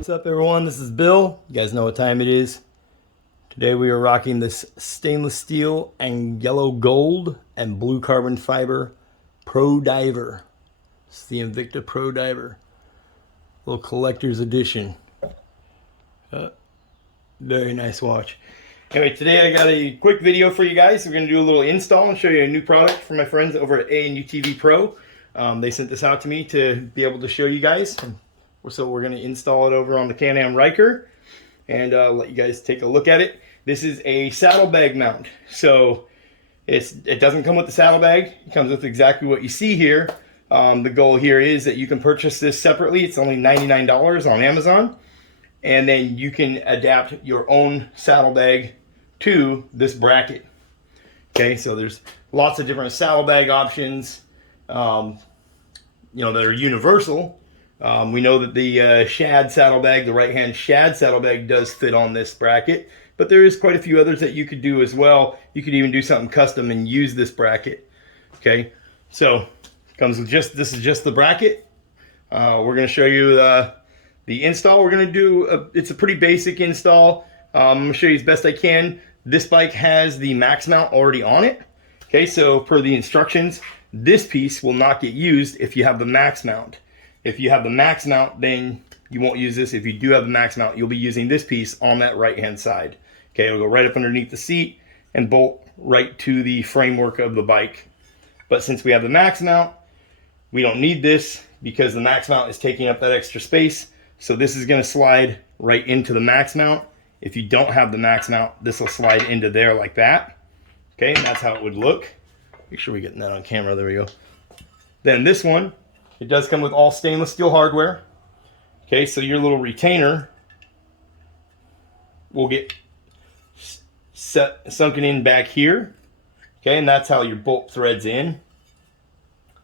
What's up everyone, this is Bill. You guys know what time it is. Today we are rocking this stainless steel and yellow gold and blue carbon fiber Pro Diver. It's the Invicta Pro Diver. Little collector's edition. Very nice watch. Anyway, today I got a quick video for you guys. We're going to do a little install and show you a new product from my friends over at A UTV PRO. They sent this out to me to be able to show you guys. So we're going to install it over on the CANAM Ryker and let you guys take a look at it. This is a saddlebag mount. So it doesn't come with the saddlebag. It comes with exactly what you see here. The goal here is that you can purchase this separately. It's only $99 on Amazon. And then you can adapt your own saddlebag to this bracket. Okay, so there's lots of different saddlebag options, that are universal. We know that the shad saddlebag, the right-hand shad saddlebag, does fit on this bracket, but there is quite a few others that you could do as well. You could even do something custom and use this bracket. Okay, so comes with this is just the bracket. We're going to show you the install. We're going to do it's a pretty basic install. I'm going to show you as best I can. This bike has the max mount already on it. Okay, so per the instructions, this piece will not get used if you have the max mount. If you have the max mount, then you won't use this. If you do have the max mount, you'll be using this piece on that right-hand side. Okay, it'll go right up underneath the seat and bolt right to the framework of the bike. But since we have the max mount, we don't need this because the max mount is taking up that extra space. So this is going to slide right into the max mount. If you don't have the max mount, this will slide into there like that. Okay, and that's how it would look. Make sure we're getting that on camera. There we go. Then this one, it does come with all stainless steel hardware. Okay, so your little retainer will get sunken in back here. Okay, and that's how your bolt threads in.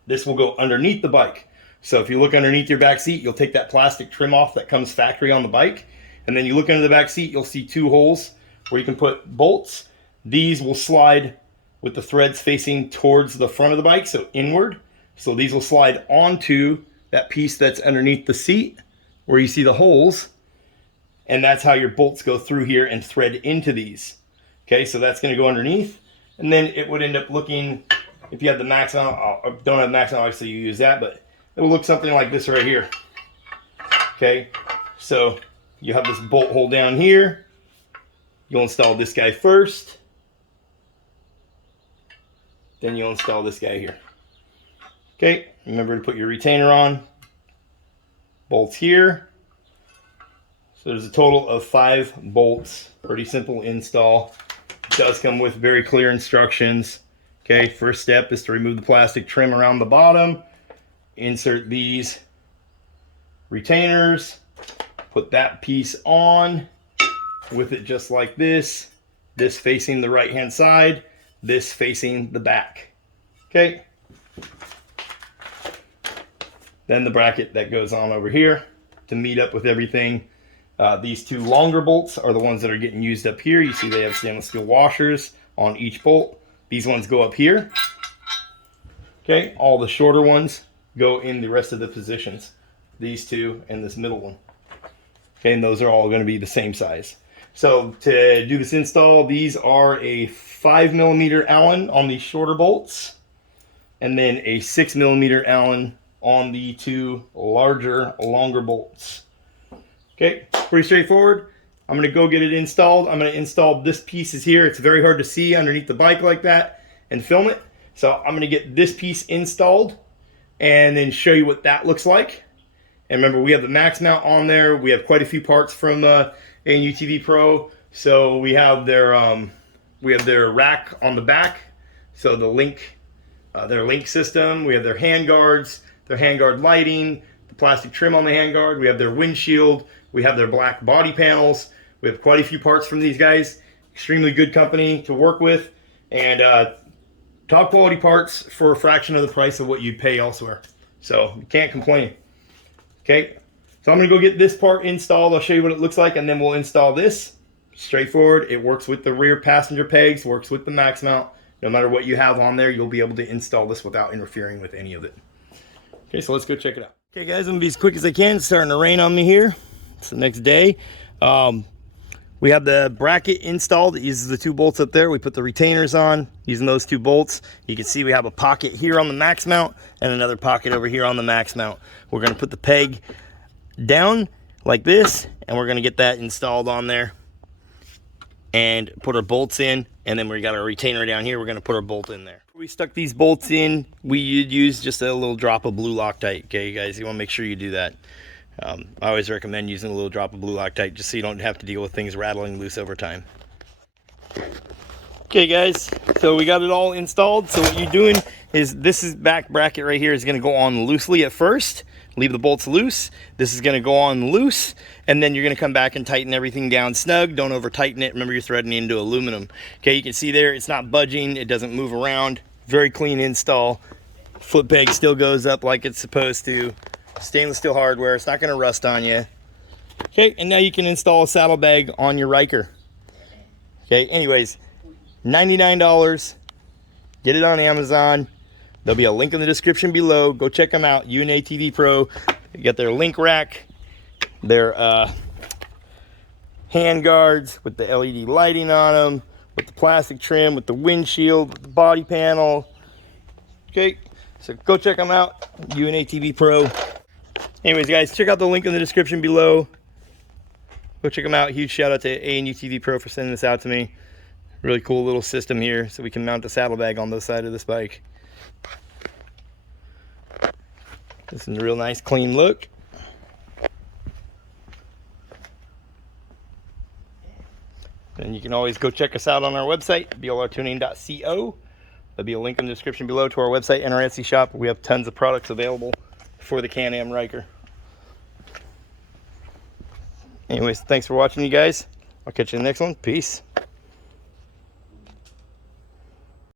This will go underneath the bike. So if you look underneath your back seat, you'll take that plastic trim off that comes factory on the bike. And then you look under the back seat, you'll see two holes where you can put bolts. These will slide with the threads facing towards the front of the bike, so inward. So these will slide onto that piece that's underneath the seat where you see the holes. And that's how your bolts go through here and thread into these. Okay, so that's going to go underneath. And then it would end up looking, if you have the max on, don't have max on, obviously you use that, but it will look something like this right here. Okay, so you have this bolt hole down here. You'll install this guy first. Then you'll install this guy here. Okay, remember to put your retainer on. Bolts here. So there's a total of 5 bolts. Pretty simple install. It does come with very clear instructions. Okay, first step is to remove the plastic trim around the bottom. Insert these retainers. Put that piece on with it just like this. This facing the right-hand side. This facing the back. Okay. Then the bracket that goes on over here to meet up with everything. These two longer bolts are the ones that are getting used up here. You see they have stainless steel washers on each bolt. These ones go up here. Okay, all the shorter ones go in the rest of the positions. These two and this middle one. Okay, and those are all going to be the same size. So to do this install, these are a 5mm Allen on the shorter bolts, and then a 6mm Allen on the two longer bolts. Okay, pretty straightforward. I'm going to go get it installed. I'm going to install this piece is here. It's very hard to see underneath the bike like that and film it. So I'm going to get this piece installed and then show you what that looks like. And remember, we have the max mount on there. We have quite a few parts from A UTV PRO. So we have their rack on the back. So the their link system. We have their hand guards, their handguard lighting, the plastic trim on the handguard. We have their windshield. We have their black body panels. We have quite a few parts from these guys. Extremely good company to work with, and top quality parts for a fraction of the price of what you'd pay elsewhere. So you can't complain. Okay, so I'm gonna go get this part installed. I'll show you what it looks like, and then we'll install this. Straightforward. It works with the rear passenger pegs, works with the max mount. No matter what you have on there, you'll be able to install this without interfering with any of it. Okay, so let's go check it out. Okay guys, I'm gonna be as quick as I can. It's starting to rain on me here. It's the next day. We have the bracket installed. It uses the 2 bolts up there. We put the retainers on using those 2 bolts. You can see we have a pocket here on the max mount and another pocket over here on the max mount. We're going to put the peg down like this, and we're going to get that installed on there and put our bolts in, and then we got our retainer down here. We're going to put our bolt in there. We stuck these bolts in. We use just a little drop of blue Loctite. Okay, guys, you want to make sure you do that. I always recommend using a little drop of blue Loctite just so you don't have to deal with things rattling loose over time. Okay, guys, so we got it all installed. So what you're doing is this back bracket right here is going to go on loosely at first. Leave the bolts loose. This is going to go on loose, and then you're going to come back and tighten everything down snug. Don't over tighten it. Remember, you're threading into aluminum. Okay, you can see there it's not budging. It doesn't move around. Very clean install. Foot peg still goes up like it's supposed to. Stainless steel hardware. It's not going to rust on you. Okay, and now you can install a saddlebag on your Ryker. Okay, anyways, $99. Get it on Amazon. There'll be a link in the description below. Go check them out. UTV PRO. You got their link rack, their hand guards with the LED lighting on them, with the plastic trim, with the windshield, with the body panel. Okay, so go check them out. UTV PRO. Anyways, guys, check out the link in the description below. Go check them out. Huge shout out to A UTV PRO for sending this out to me. Really cool little system here so we can mount a saddlebag on the side of this bike. This is a real nice clean look. And you can always go check us out on our website, BLRTUNING.TECH. There'll be a link in the description below to our website and our Etsy shop. We have tons of products available for the CANAM Ryker. Anyways, thanks for watching, you guys. I'll catch you in the next one. Peace.